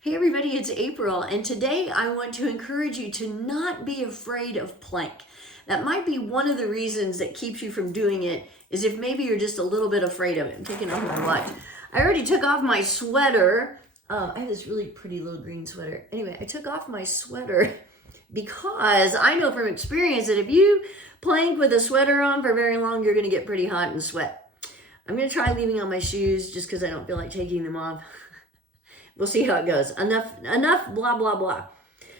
Hey everybody, it's April, and today I want to encourage you to not be afraid of plank. That might be one of the reasons that keeps you from doing it, is if maybe you're just a little bit afraid of it. I'm taking off my watch. I already took off my sweater. I have this really pretty little green sweater. Anyway, I took off my sweater because I know from experience that if you plank with a sweater on for very long, you're going to get pretty hot and sweat. I'm going to try leaving on my shoes just because I don't feel like taking them off. We'll see how it goes. Enough blah, blah, blah.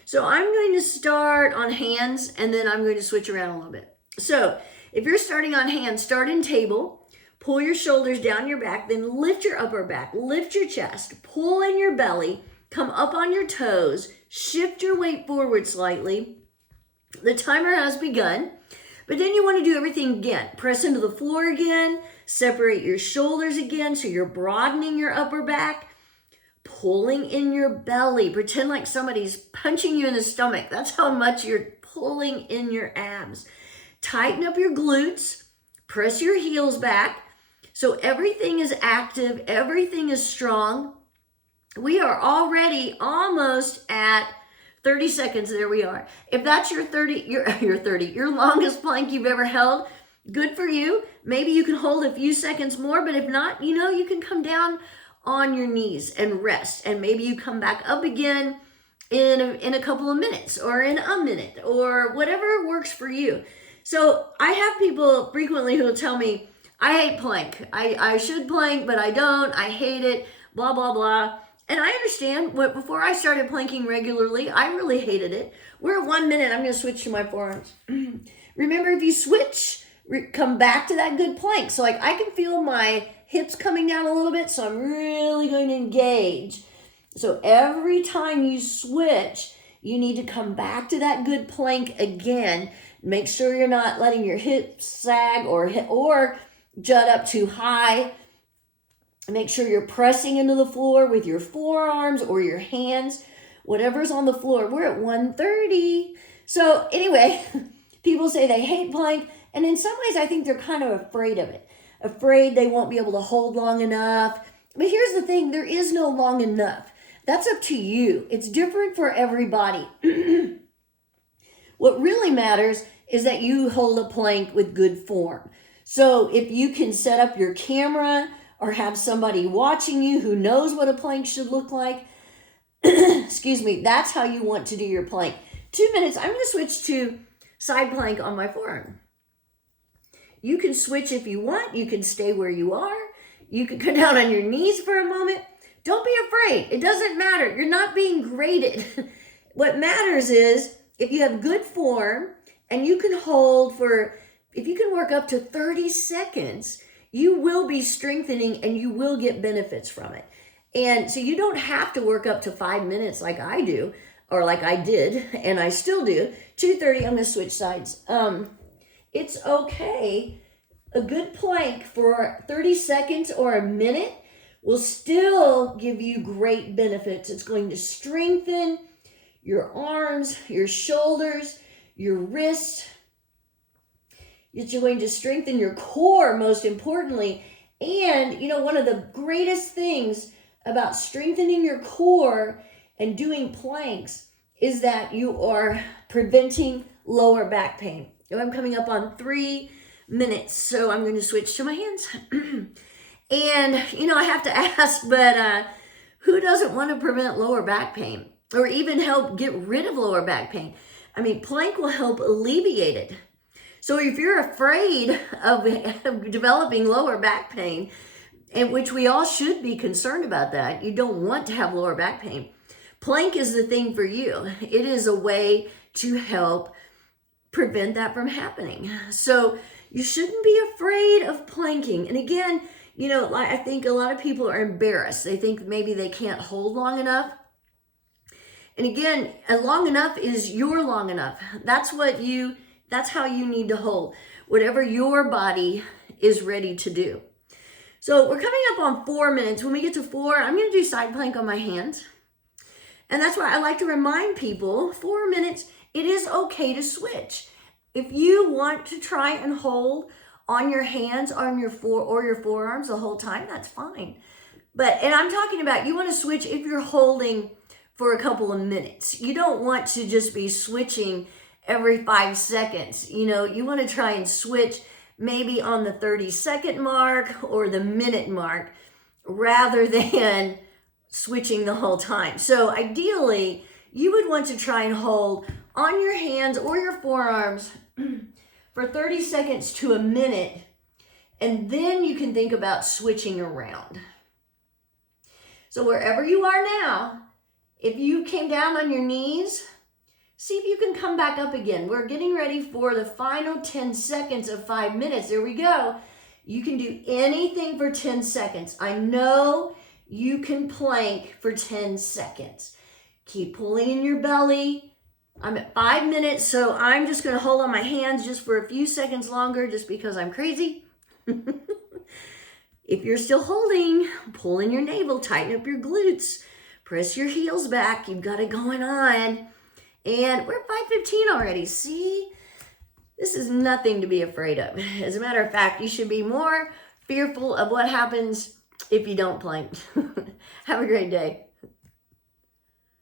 So I'm going to start on hands and then I'm going to switch around a little bit. So if you're starting on hands, start in table, pull your shoulders down your back, then lift your upper back, lift your chest, pull in your belly, come up on your toes, shift your weight forward slightly. The timer has begun, but then you want to do everything again. Press into the floor again, separate your shoulders again so you're broadening your upper back. Pulling in your belly. Pretend like somebody's punching you in the stomach. That's how much you're pulling in your abs. Tighten up your glutes. Press your heels back. So everything is active. Everything is strong. We are already almost at 30 seconds. There we are. If that's your longest plank you've ever held, good for you. Maybe you can hold a few seconds more, but if not, you can come down on your knees and rest, and maybe you come back up again in a couple of minutes or in a minute or whatever works for you. So I have people frequently who will tell me, I hate plank. I should plank, but I don't. I hate it, blah, blah, blah. And I understand. Before I started planking regularly, I really hated it. We're at 1 minute. I'm going to switch to my forearms. Remember, if you switch, come back to that good plank. So like I can feel my hips coming down a little bit, so I'm really going to engage. So every time you switch, you need to come back to that good plank again. Make sure you're not letting your hips sag or jut up too high. Make sure you're pressing into the floor with your forearms or your hands, whatever's on the floor. We're at 1:30. So anyway, people say they hate plank, and in some ways I think they're kind of afraid of it. Afraid they won't be able to hold long enough. But here's the thing, there is no long enough. That's up to you. It's different for everybody. What really matters is that you hold a plank with good form. So if you can set up your camera or have somebody watching you who knows what a plank should look like, excuse me, that's how you want to do your plank. 2 minutes, I'm going to switch to side plank on my forearm. You can switch if you want. You can stay where you are. You can go down on your knees for a moment. Don't be afraid. It doesn't matter. You're not being graded. What matters is if you have good form and you can if you can work up to 30 seconds, you will be strengthening and you will get benefits from it. And so you don't have to work up to 5 minutes like I do, or like I did, and I still do. 2:30, I'm going to switch sides. It's okay. A good plank for 30 seconds or a minute will still give you great benefits. It's going to strengthen your arms, your shoulders, your wrists. It's going to strengthen your core, most importantly. And, one of the greatest things about strengthening your core and doing planks is that you are preventing lower back pain. I'm coming up on 3 minutes, so I'm going to switch to my hands. And, I have to ask, but who doesn't want to prevent lower back pain or even help get rid of lower back pain? I mean, plank will help alleviate it. So if you're afraid of developing lower back pain, and which we all should be concerned about that, you don't want to have lower back pain, plank is the thing for you. It is a way to help prevent that from happening. So you shouldn't be afraid of planking. And again, I think a lot of people are embarrassed. They think maybe they can't hold long enough. And again, long enough is your long enough. That's how you need to hold, whatever your body is ready to do. So we're coming up on 4 minutes. When we get to 4, I'm going to do side plank on my hands. And that's why I like to remind people, 4 minutes, it is okay to switch. If you want to try and hold on your hands, on your forearms the whole time, that's fine. And I'm talking about you want to switch if you're holding for a couple of minutes. You don't want to just be switching every 5 seconds. You know, you want to try and switch maybe on the 30-second mark or the minute mark rather than switching the whole time. So ideally, you would want to try and hold on your hands or your forearms for 30 seconds to a minute, and then you can think about switching around. So wherever you are now, if you came down on your knees, see if you can come back up again. We're getting ready for the final 10 seconds of 5 minutes. There we go. You can do anything for 10 seconds. I know you can plank for 10 seconds. Keep pulling in your belly. I'm at 5 minutes, so I'm just going to hold on my hands just for a few seconds longer just because I'm crazy. If you're still holding, pull in your navel, tighten up your glutes, press your heels back. You've got it going on. And we're at 5:15 already. See, this is nothing to be afraid of. As a matter of fact, you should be more fearful of what happens if you don't plank. Have a great day.